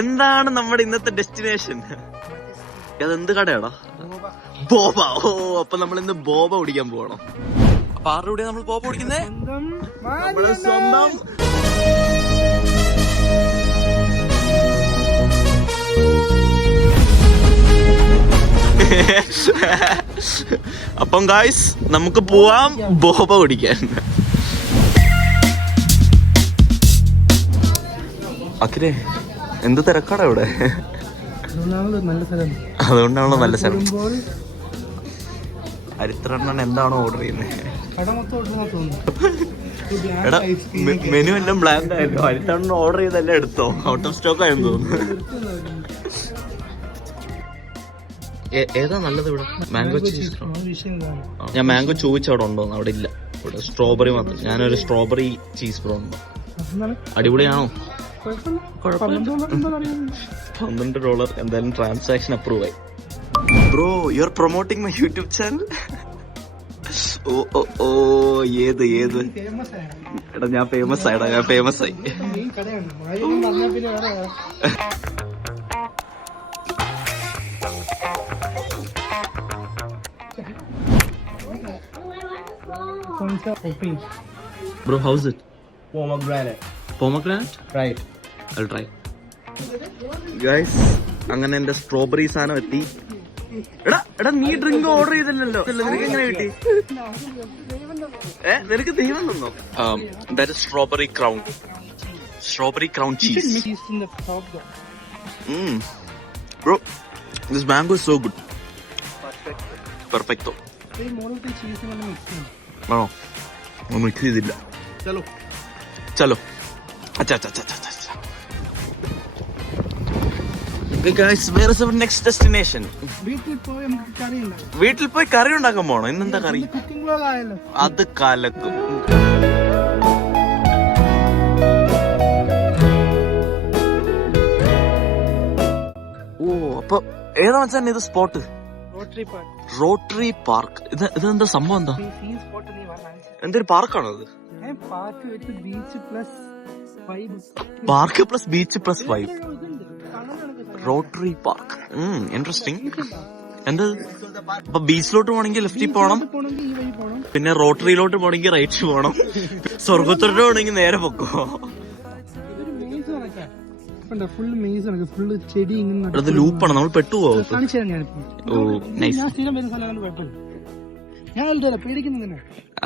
എന്താണ് നമ്മുടെ ഇന്നത്തെ ഡെസ്റ്റിനേഷൻ? അതെന്ത് കടയാടാ? ബോബ. ഓ, അപ്പൊ നമ്മൾ ഇന്ന് ബോബ കുടിക്കാൻ പോകണം. അപ്പൊ ആരുടെ കൂടെ നമ്മൾ ബോബ കുടിക്കുന്നേ? നമ്മുടെ സ്വന്തം. അപ്പം ഗായ്സ് നമുക്ക് പോവാം ബോബ കുടിക്കാൻ. അഖിലേ, എന്ത് തിരക്കാടാ ഇവിടെ? അതുകൊണ്ടാണല്ലോ നല്ല സ്ഥലം. അരിത്രണ്ണൻ എന്താണോ ഓർഡർ ചെയ്യുന്നത്? എടാ, മെനു എല്ലാം ബ്ലാങ്ക് ആയിരുന്നു. അരിത്രണ്ണൻ ഓർഡർ ചെയ്തെല്ലാം എടുത്തോ? ഔട്ട് ഓഫ് സ്റ്റോക്ക് ആയെന്ന് തോന്നുന്നു. ഏതാ നല്ലത് ഇവിടെ? Mango cheese. ഞാൻ മാംഗോ ചോദിച്ചവിടെ ഉണ്ടോന്ന്. അവിടെ ഇല്ല. ഇവിടെ സ്ട്രോബെറി മാത്രം. ഞാനൊരു സ്ട്രോബെറി ചീസ് ബ്രോ ഉണ്ടോ? അടിപൊളിയാണോ? $12 എന്തായാലും ട്രാൻസാക്ഷൻ അപ്രൂവ് ആയി. Bro, you are promoting my YouTube channel. ഓ ഓ ഓ, ഏത് എടാ, ഞാൻ ഫേമസ് ആയിടാ. ഞാൻ ഫേമസ് ആയി. Bro, how's it? Pomegranate? Right. I'll try. Guys, അങ്ങനെ എന്റെ സ്ട്രോബെറി സാധനം എത്തി. എടാ നീ ഡ്രിങ്ക് ഓർഡർ ചെയ്തില്ലല്ലോ. നിനക്ക് എങ്ങനെ കിട്ടി? നിനക്ക് ദൈവം തന്നോ? That is strawberry crown cheese. Bro, this mango is so good. Perfecto. ആണോ? മിക്സ് ചെയ്തില്ല. ചലോ. Guys, where is our next destination? വീട്ടിൽ പോയി കറി ഉണ്ടാക്കാൻ പോണോ? ഇന്നെന്താ കറി? അത് കലക്കും. ഓ, അപ്പൊ ഏതാ വെച്ചാൽ ഇത് സ്പോട്ട്? Rotary park. ഇതെന്താ സംഭവം? എന്താ എന്തൊരു പാർക്കാണോ ഇത്? Park plus beach plus vibe. Rotary park. Interesting. എന്താ? അപ്പൊ ബീച്ചിലോട്ട് പോണെങ്കിൽ ലെഫ്റ്റിൽ പോണം, പിന്നെ റോട്ടറിയിലോട്ട് പോണെങ്കിൽ റൈറ്റ് പോണം, സ്വർഗത്തോട്ട് പോണെങ്കിൽ നേരെ പൊക്കോ. അത് ലൂപ്പാണ്, നമ്മൾ പെട്ടുപോകും. ഓ, നൈസ്.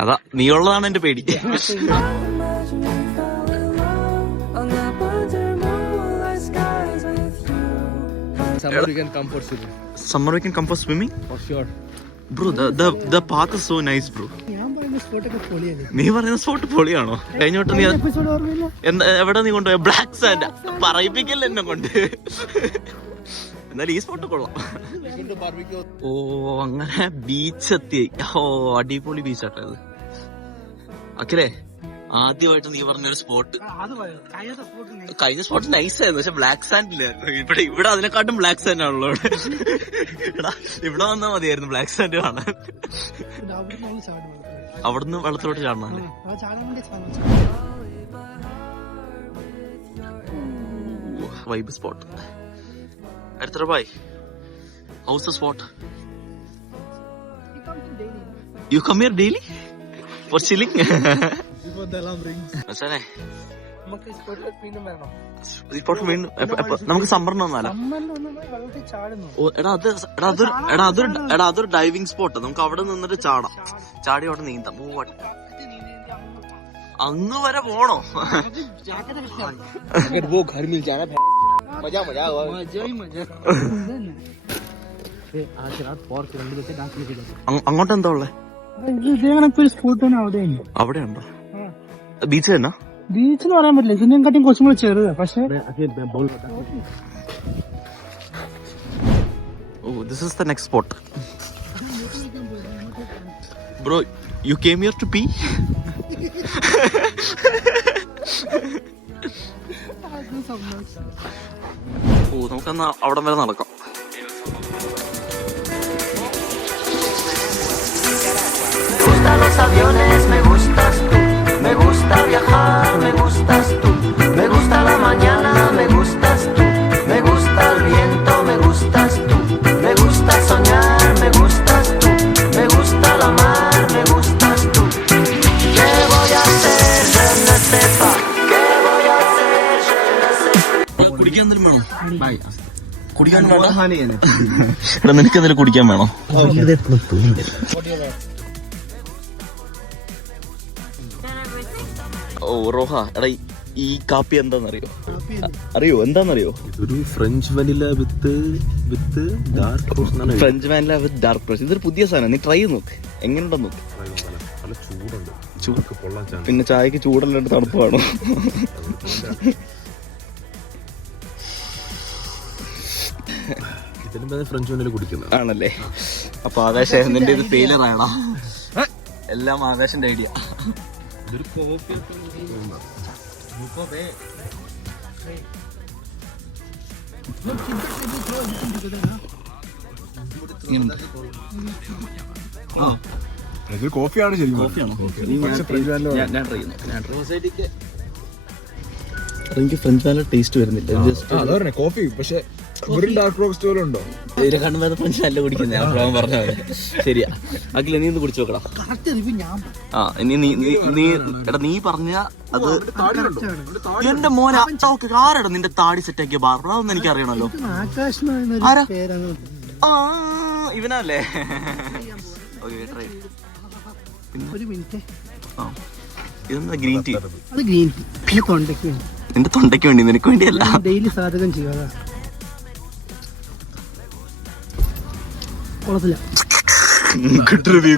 അതാ നീ ഉള്ളതാണ് എന്റെ പേടി. Summer we can come for swimming. Summer we can come for swimming? For sure. Bro, the path is so nice, bro. നീ പറയുന്ന സ്പോട്ട് പൊളിയാണോ? കഴിഞ്ഞോട്ട് നീ എവിടെ നീ കൊണ്ടുപോയ? Black sand. പറയിപ്പിക്കല്ലേ എന്നെ കൊണ്ട്. എന്നാലും ഈ സ്പോട്ട് കൊള്ളാം. ഓ, അങ്ങനെ ബീച്ച് എത്തി. ഓ, അടിപൊളി ബീച്ചാട്ടോ ഇത്. അഖിലേ, ആദ്യമായിട്ട് നീ പറഞ്ഞൊരു സ്പോട്ട്. കഴിഞ്ഞ സ്പോട്ട് നൈസ് ആയിരുന്നു, പക്ഷെ ബ്ലാക്ക് സാൻഡ് ഇല്ലായിരുന്നു. ഇവിടെ അതിനെക്കാട്ടും ബ്ലാക്ക് സാൻഡ് ആണല്ലോ. ഇവിടെ വന്നാൽ മതിയായിരുന്നു ബ്ലാക്ക് സാൻഡ് കാണാൻ. അവിടുന്ന് വെള്ളത്തിലോട്ട് ചാടണം. Vibe spot. അടുത്ത bay, house spot. You come here daily for chilling? നമുക്ക് സംഭരണം വന്നാലോ? അതൊരു ഡൈവിംഗ് സ്പോട്ട്. നമുക്ക് അവിടെ നിന്നിട്ട് ചാടാം. ചാടി അവിടെ നീന്താം. അങ്ങ് വരെ പോണോ? അങ്ങോട്ട് എന്താ ഉള്ളേ? അവിടെ ഉണ്ടോ? ബീച്ച് തന്നെ? ബീച്ച് എന്ന് പറയാൻ പറ്റില്ല, ഇതിനെക്കാട്ടും കുറച്ചും കൂടെ ചെറുതാ. പക്ഷേ oh, this is the next spot. Bro, you came here to pee? ഓ, നമുക്കെന്നാ അവിടെ വരെ നടക്കാം. los aviones, me gustas tú. Me gusta viajar, me gustas tú. Me gusta la mañana, me gustas tú. Me gusta el viento, me gustas tú. Me gusta soñar, me gustas tú. Me gusta la mar, me gustas tú. ¿Qué voy a hacer? Je ne sais pas. ¿Qué voy a hacer? Je ne sais pas. കുടിക്കാൻ എന്തെങ്കിലും വേണോ? കുടിക്കാൻ വേണോ? എടാ നിനക്ക് എന്തെങ്കിലും കുടിക്കാൻ വേണോ? ഓ റോഹ, എടാ ഈ കാപ്പി എന്താന്നറിയോ? അറിയോ എന്താന്നറിയോ? ഇതൊരു ഫ്രഞ്ച് വനില വിത്ത് ഡാർക്ക് റോസ്റ്റ്. ഫ്രഞ്ച് വാനില വിത്ത് ഡാർക്ക് റോസ്റ്റ്. ഇതൊരു പുതിയ സാധനം, നീ ട്രൈ ചെയ്ത് നോക്ക്, എങ്ങനെയുണ്ടെന്ന് നോക്ക്. നല്ല ചൂടുണ്ട്. പിന്നെ ചായക്ക് ചൂടല്ലാണ്ട് തണുപ്പ് വേണോ? ഫ്രഞ്ച് വനില കുടിക്കുന്നത് ആണല്ലേ? അപ്പൊ ആകാശ് നിന്റെ ഇത് ഫെയിലർ ആണോ? എല്ലാം ആകാശിന്റെ ഐഡിയ. കോഫിയാണ് ശരിക്കും. എനിക്ക് ഫ്രഞ്ച് വാനില ടേസ്റ്റ് വരുന്നില്ല. കോഫി പക്ഷെ ഡാർക്ക് റോസ്റ്റ് പോലെ ഉണ്ടോ? ഇതിനെ കാണുമ്പോൾ ഫ്രഞ്ച് വാനില കുടിക്കുന്നേ പറഞ്ഞ പോലെ. ശരിയാ അഖില, നീ ഒന്ന് കുടിച്ചു നോക്കടാ. ആ ഇനി നീ പറഞ്ഞ അത് എന്റെ മോനെ ആരാടാ നിന്റെ താടി സെറ്റാക്കിയ ബാർബർ? അതൊന്നും എനിക്ക് അറിയണല്ലോ. ഇവനല്ലേ? ഇതെന്താ ഗ്രീൻ ടീ? നിന്റെ തൊണ്ടയ്ക്ക് വേണ്ടി, നിനക്ക് വേണ്ടിയല്ല. ഡെയിലി സാധകം ചെയ്യാതാ കൊള്ളത്തില്ല. Good review.